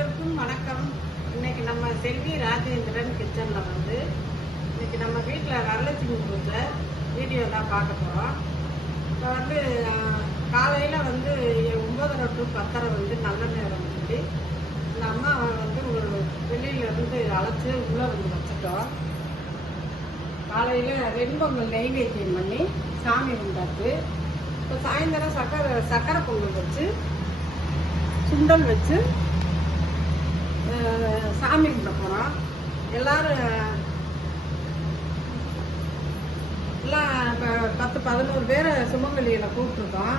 அனைவருக்கும் வணக்கம். இன்னைக்கு நம்ம செல்வி ராஜேந்திரன் கிச்சனில் வந்து இன்னைக்கு நம்ம வீட்டில் வரலட்சுமி பூஜை வீடியோ தான் பார்க்க போகிறோம் இப்போ வந்து காலையில் வந்து ஒம்பதரை டு பத்தரை வந்து நல்ல நேரம் வந்து இந்த அம்மா வந்து ஒரு வெளியில அழைச்சி உள்ளே வந்து வச்சுட்டோம். காலையில் வெண்பொங்கல் நெய்வேத்தியம் பண்ணி சாமி உண்டாக்கு இப்போ சாயந்தரம் சக்கரை சக்கரை பொங்கல் வச்சு சுண்டல் வச்சு சாமி கும்பிட போகிறோம் எல்லாரும் எல்லாம் இப்போ பத்து பதினோரு பேரை சுமங்கலியில் கூப்பிட்ருக்கோம்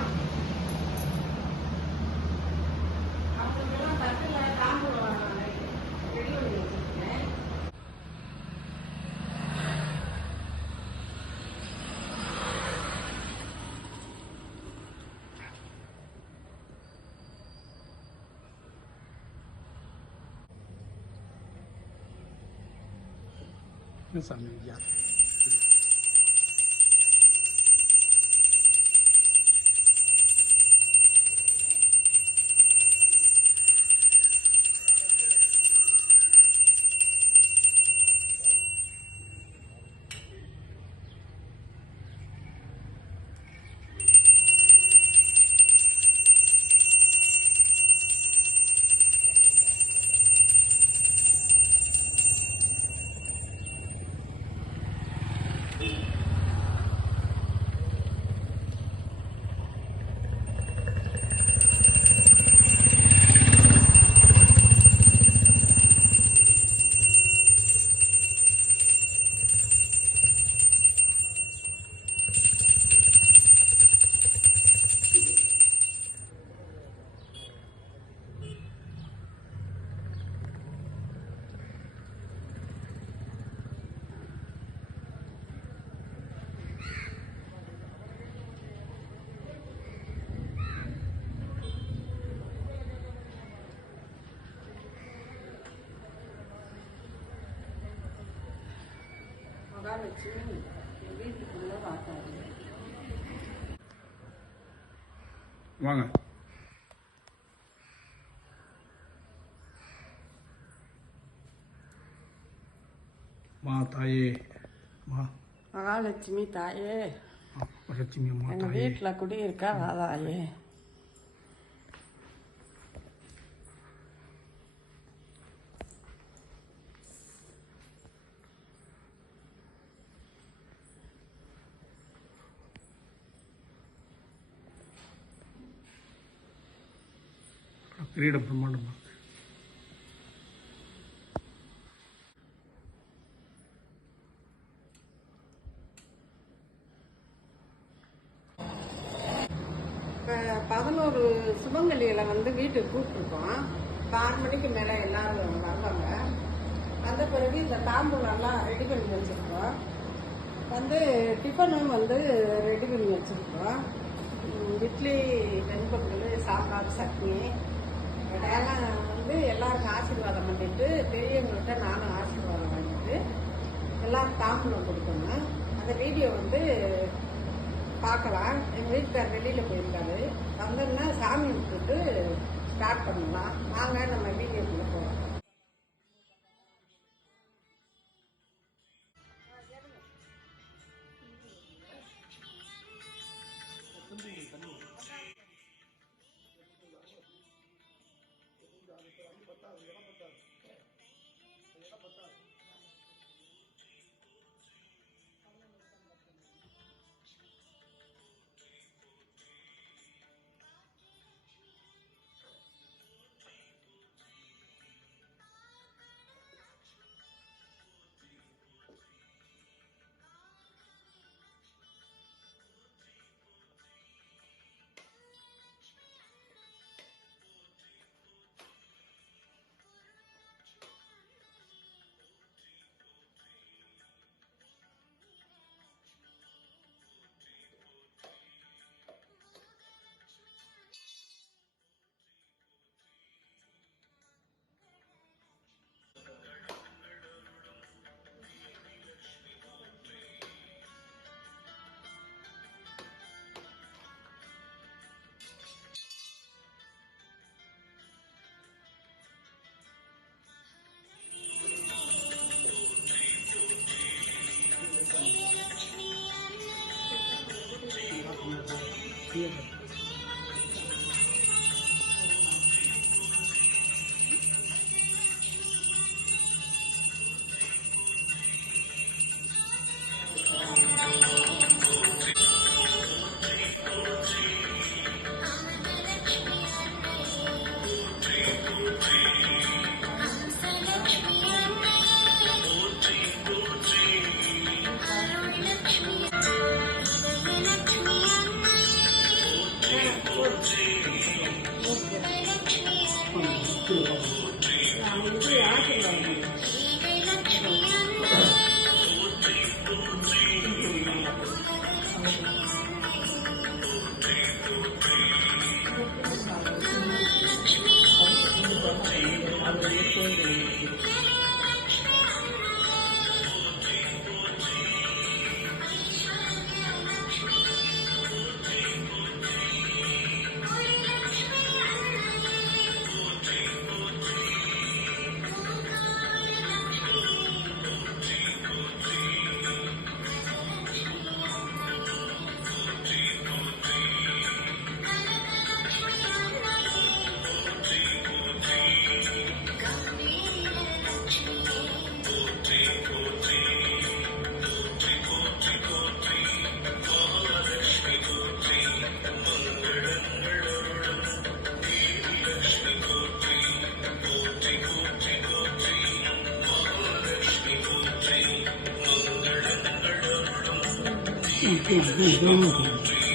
那咱们一样。மகாலட்சுமி என் வீட்டுக்குள்ளே வாக்காது வாங்க. மா தாயே. மா. மகாலட்சுமி தாயே. லட்சுமி அம்மா எங்கள் வீட்டில் குடியிருக்கா வாதாயே கிரீட பிரம்மாண்டமாக இப்போ பதினோரு சுமங்கலிகளை வந்து வீட்டுக்கு கூப்பிட்டுருக்கோம். இப்போ ஆறு மணிக்கு மேலே எல்லாரும் வருவாங்க. வந்த பிறகு இந்த தாம்பூலம்லாம் ரெடி பண்ணி வச்சுருக்கோம். வந்து டிஃபனும் வந்து ரெடி பண்ணி வச்சுருக்கோம். இட்லி வெண்பொங்கல் சாம்பார் சட்னி. இதெல்லாம் வந்து எல்லாருக்கும் ஆசீர்வாதம் பண்ணிட்டு பெரியவங்கள்ட்ட நானும் ஆசீர்வாதம் பண்ணிட்டு எல்லாரும் தாம்பூலம் கொடுக்கணும் அந்த வீடியோ வந்து பார்க்கலாம். எங்கள் வீட்டுக்கார் வெளியில் போயிருக்காரு. வந்தோம்னா சாமி விட்டுட்டு ஸ்டார்ட் பண்ணலாம். வாங்க நம்ம வீடியோக்குள்ளே போகலாம்.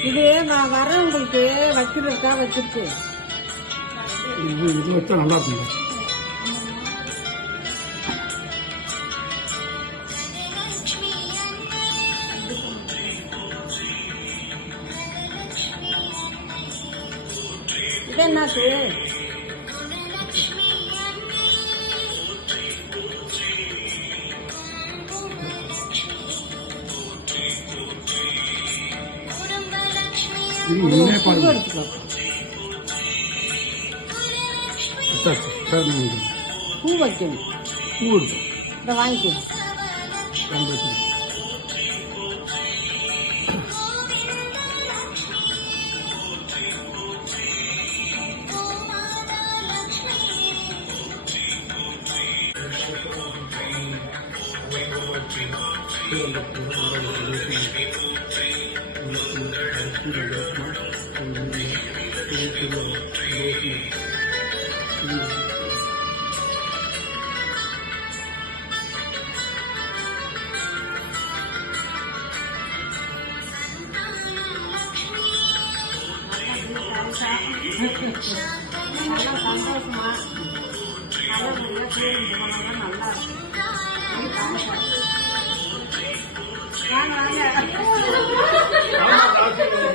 இது நான் வரவங்களுக்கு வச்சிருக்கா வச்சிருக்கு. இது இது வச்சா நல்லா இருக்கும் இது? பூ வைக்கணும் பூ எடுத்து இதை வாங்கிக்கோ ரெண்டு வச்சுருக்கேன் pelo movimento.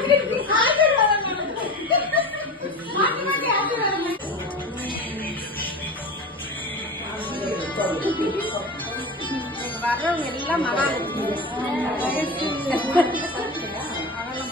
Thank you. வர்றவங்க எல்லாம் மகாலட்சுமி வயசு. அதெல்லாம்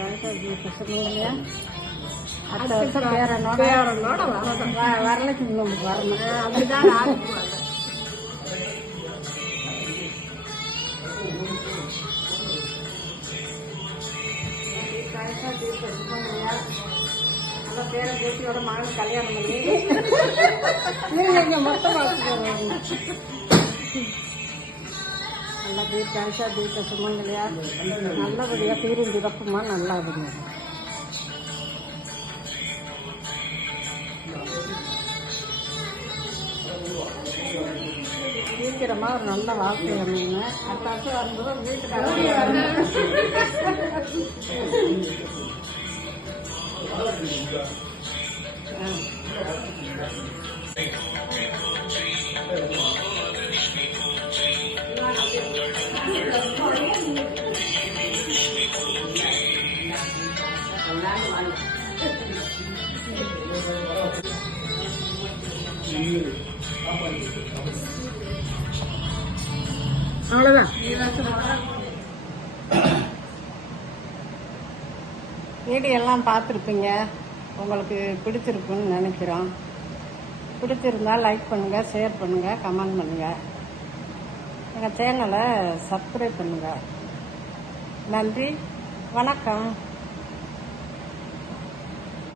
போட்டுக்கிறவா அடுத்த வருஷம் பேரனோட பேரனோட வரலட்சுமி நோம்புக்கு வரணும் அப்படிதான் ஆகுவாங்க பேட்டியோட மகனுக்கு கல்யாணம் பண்ணி நீங்க மொத்தமா நல்லா தீர்க்காசா தீர்க்க சுமங்கலையா? நல்லபடியா தீரும் சிறப்புமா? நல்லா இருங்க சீக்கிரமா ஒரு நல்ல வாழ்க்கை அமைங்க அடுத்த வருஷம் வரும்போது வீட்டுக்கு வீடியோ எல்லாம் பார்த்துருப்பீங்க. உங்களுக்கு பிடிச்சிருக்குன்னு நினைக்கிறோம். பிடிச்சிருந்தா லைக் பண்ணுங்கள் ஷேர் பண்ணுங்கள் கமெண்ட் பண்ணுங்கள் எங்கள் சேனலை சப்ஸ்கிரைப் பண்ணுங்கள் நன்றி. வணக்கம்.